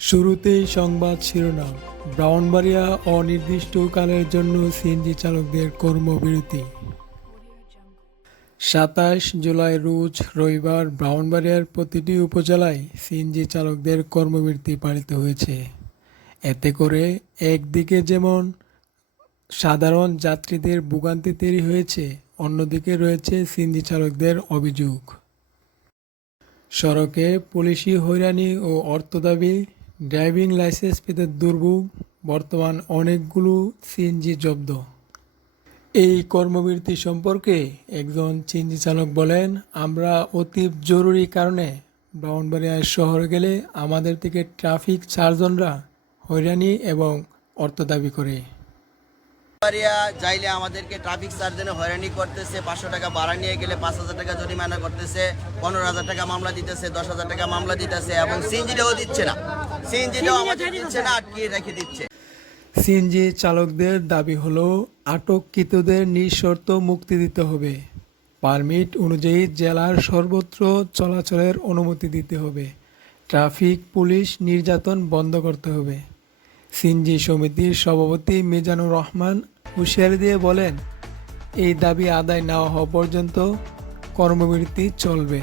শুরুতেই সংবাদ শিরোনাম। ব্রাহ্মণবাড়িয়া অনির্দিষ্টকালের জন্য সিএনজি চালকদের কর্মবিরতি। ২৭ জুলাই রোজ রবিবার ব্রাহ্মণবাড়িয়ার প্রতিটি উপজেলায় সিএনজি চালকদের কর্মবিরতি পালিত হয়েছে। এতে করে একদিকে যেমন সাধারণ যাত্রীদের ভোগান্তি তৈরি হয়েছে, অন্যদিকে রয়েছে সিএনজি চালকদের অভিযোগ। সড়কে পুলিশি হয়রানি ও অর্থ দাবি, ড্রাইভিং লাইসেন্স পেতে দুর্ভোগ, বর্তমান অনেকগুলো সিএনজি জব্দ। এই কর্মবিরতি সম্পর্কে একজন সিএনজি চালক বলেন, আমরা অতি জরুরি কারণে ব্রাহ্মণবাড়িয়া শহরে গেলে আমাদের থেকে ট্রাফিক সার্জনরা হয়রানি এবং অর্থ দাবি করে। যাইলে আমাদেরকে ট্রাফিক সার্জনে হয়রানি করতেছে, 500 টাকা ভাড়া নিয়ে গেলে 5,000 টাকা জরিমানা করতেছে, 15,000 টাকা মামলা দিতেছে, 10,000 টাকা মামলা দিতেছে এবং সিএনজিটাও দিচ্ছে না, সিএনজিটাও আমাদের দিচ্ছে না, আটকিয়ে রেখে দিচ্ছে। সিএনজি চালকদের দাবি হলো আটককৃতদের নিঃশর্ত মুক্তি দিতে হবে, পারমিট অনুযায়ী জেলার সর্বত্র চলাচলের অনুমতি দিতে হবে, ট্রাফিক পুলিশ নির্যাতন বন্ধ করতে হবে। সিএনজি সমিতির সভাপতি মিজানুর রহমান হুঁশিয়ারি দিয়ে বলেন, এই দাবি আদায় না হওয়া পর্যন্ত কর্মবিরতি চলবে।